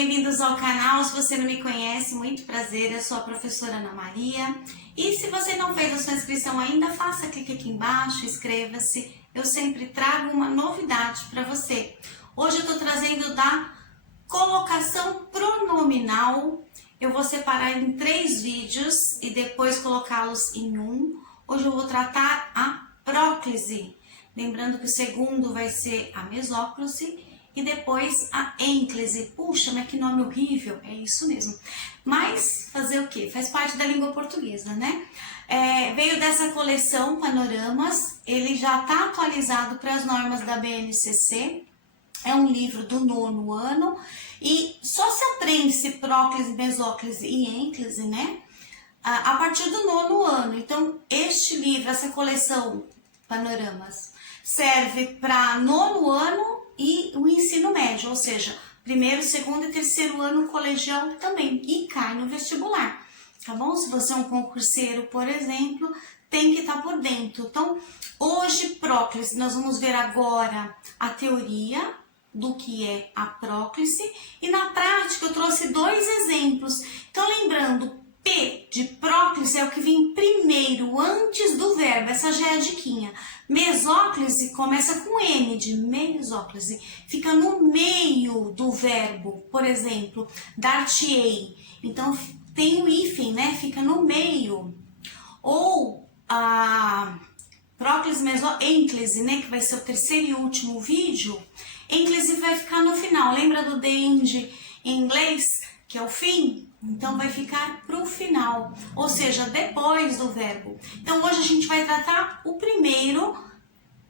bem-vindos ao canal. Se você não me conhece, muito prazer, eu sou a professora Ana Maria. E se você não fez a sua inscrição ainda, faça, clique aqui embaixo, inscreva-se. Eu sempre trago uma novidade para você. Hoje eu estou trazendo da colocação pronominal. Eu vou separar em 3 vídeos e depois colocá-los em um. Hoje eu vou tratar a próclise. Lembrando que o segundo vai ser a mesóclise e depois a ênclise. Puxa, mas que nome horrível! É isso mesmo. Mas fazer o quê? Faz parte da língua portuguesa, né? Veio dessa coleção Panoramas. Ele já está atualizado para as normas da BNCC. É um livro do 9º ano e só se aprende-se próclise, mesóclise e ênclise, né? A partir do 9º ano. Então, este livro, essa coleção Panoramas, serve para 9º ano e o ensino médio, ou seja, 1º, 2º e 3º ano colegial também, e cai no vestibular, tá bom? Se você é um concurseiro, por exemplo, tem que estar por dentro. Então, hoje, próclise, nós vamos ver agora a teoria do que é a próclise, e na prática eu trouxe 2 exemplos. Então, lembrando, P de próclise é o que vem primeiro, antes do verbo, essa já é a diquinha. Mesóclise começa com M de mesóclise, fica no meio do verbo, por exemplo, dar-te-ei. Então tem o hífen, né? Fica no meio. Ou a próclise, ênclise, né? Que vai ser o 3º e último vídeo. Ênclise vai ficar no final. Lembra do the end em inglês, que é o fim? Então, vai ficar para o final, ou seja, depois do verbo. Então, hoje a gente vai tratar o primeiro,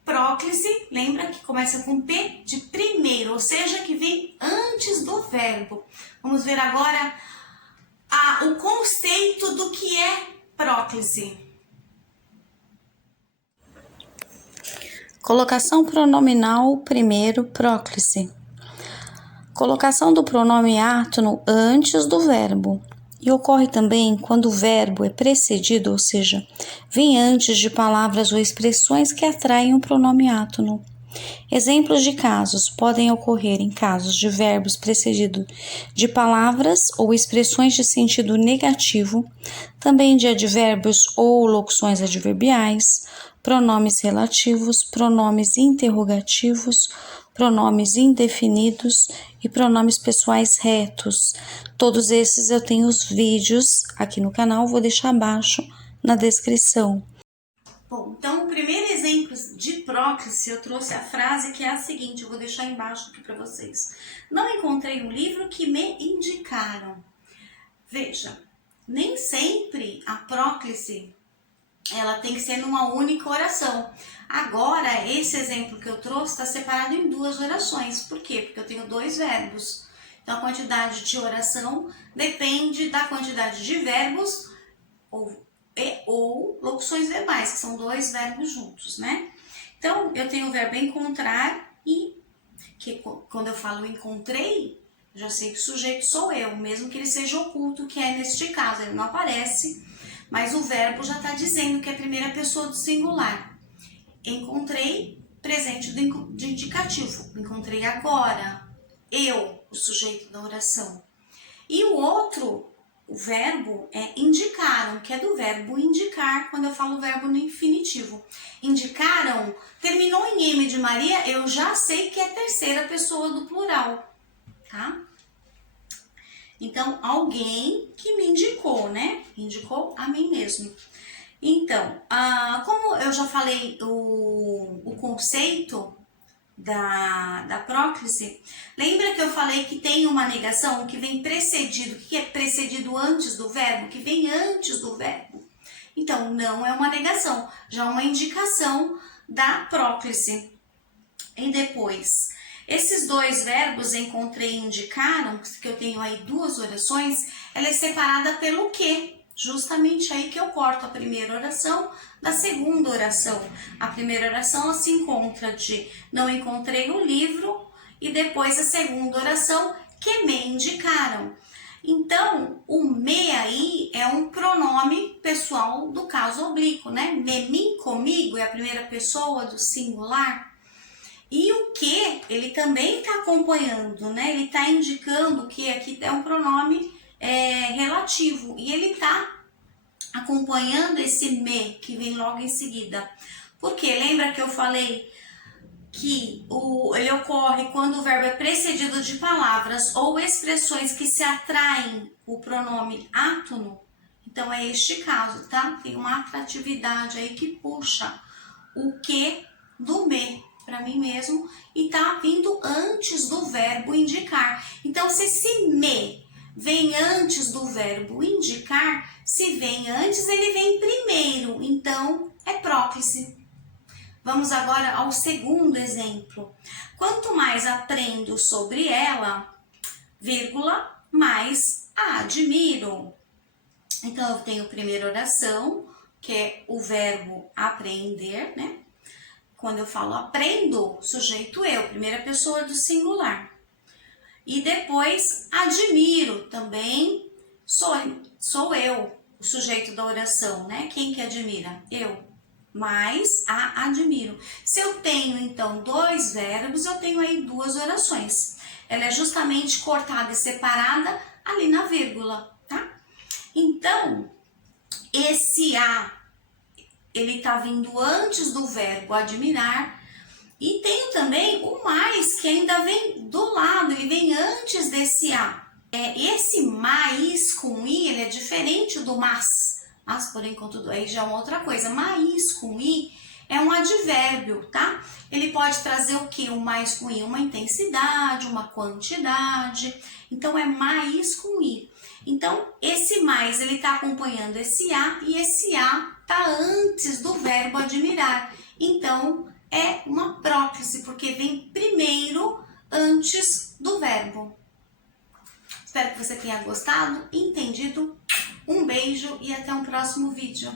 próclise, lembra que começa com P de primeiro, ou seja, que vem antes do verbo. Vamos ver agora o conceito do que é próclise. Colocação pronominal primeiro, próclise. Colocação do pronome átono antes do verbo. E ocorre também quando o verbo é precedido, ou seja, vem antes de palavras ou expressões que atraem o pronome átono. Exemplos de casos podem ocorrer em casos de verbos precedidos de palavras ou expressões de sentido negativo, também de advérbios ou locuções adverbiais, pronomes relativos, pronomes interrogativos, pronomes indefinidos e pronomes pessoais retos. Todos esses eu tenho os vídeos aqui no canal, vou deixar abaixo na descrição. Bom, então o primeiro exemplo de próclise eu trouxe a frase que é a seguinte, eu vou deixar embaixo aqui para vocês. Não encontrei um livro que me indicaram. Veja, nem sempre a próclise ela tem que ser numa única oração. Agora, esse exemplo que eu trouxe está separado em 2 orações. Por quê? Porque eu tenho 2 verbos. Então, a quantidade de oração depende da quantidade de verbos ou locuções verbais, que são 2 verbos juntos, né? Então, eu tenho o verbo encontrar e, que quando eu falo encontrei, já sei que o sujeito sou eu, mesmo que ele seja oculto, que é neste caso, ele não aparece, mas o verbo já está dizendo que é a primeira pessoa do singular. Encontrei, presente de indicativo. Encontrei agora. Eu, o sujeito da oração. E o outro, o verbo, é indicaram, que é do verbo indicar, quando eu falo o verbo no infinitivo. Indicaram, terminou em M de Maria, eu já sei que é a 3ª pessoa do plural, tá? Então, alguém que me indicou, né? Indicou a mim mesmo. Então, como eu já falei o conceito da próclise, lembra que eu falei que tem uma negação que vem precedido, que é precedido antes do verbo, que vem antes do verbo? Então, não é uma negação, já é uma indicação da próclise. E depois, esses 2 verbos, encontrei e indicaram, que eu tenho aí 2 orações, ela é separada pelo que? Justamente aí que eu corto a primeira oração da segunda oração. A primeira oração ela se encontra de não encontrei o livro e depois a segunda oração que me indicaram. Então, o me aí é um pronome pessoal do caso oblíquo, né? Me, mim, comigo é a primeira pessoa do singular. E o que, ele também está acompanhando, né? Ele está indicando que aqui é um pronome relativo. E ele está acompanhando esse me, que vem logo em seguida. Porque lembra que eu falei que ele ocorre quando o verbo é precedido de palavras ou expressões que se atraem o pronome átono? Então, é este caso, tá? Tem uma atratividade aí que puxa o que do me para mim mesmo e tá vindo antes do verbo indicar. Então, se esse me vem antes do verbo indicar, se vem antes, ele vem primeiro. Então, é próclise. Vamos agora ao segundo exemplo. Quanto mais aprendo sobre ela, vírgula, mais a admiro. Então, eu tenho a primeira oração, que é o verbo aprender, né? Quando eu falo aprendo, sujeito eu, primeira pessoa do singular. E depois admiro, também sou eu, o sujeito da oração, né? Quem que admira? Eu. Mais a admiro. Se eu tenho, então, dois verbos, eu tenho aí duas orações. Ela é justamente cortada e separada ali na vírgula, tá? Então, esse a, ele tá vindo antes do verbo admirar. E tem também o mais, que ainda vem do lado, ele vem antes desse a. Esse mais com i, ele é diferente do mas. Mas, porém, contudo, aí já é uma outra coisa. Mais com i é um advérbio, tá? Ele pode trazer o quê? O mais com i? Uma intensidade, uma quantidade. Então, é mais com i. Então, esse mais, ele tá acompanhando esse a e esse a tá antes do verbo admirar. Então, é uma próclise, porque vem primeiro antes do verbo. Espero que você tenha gostado, entendido. Um beijo e até um próximo vídeo.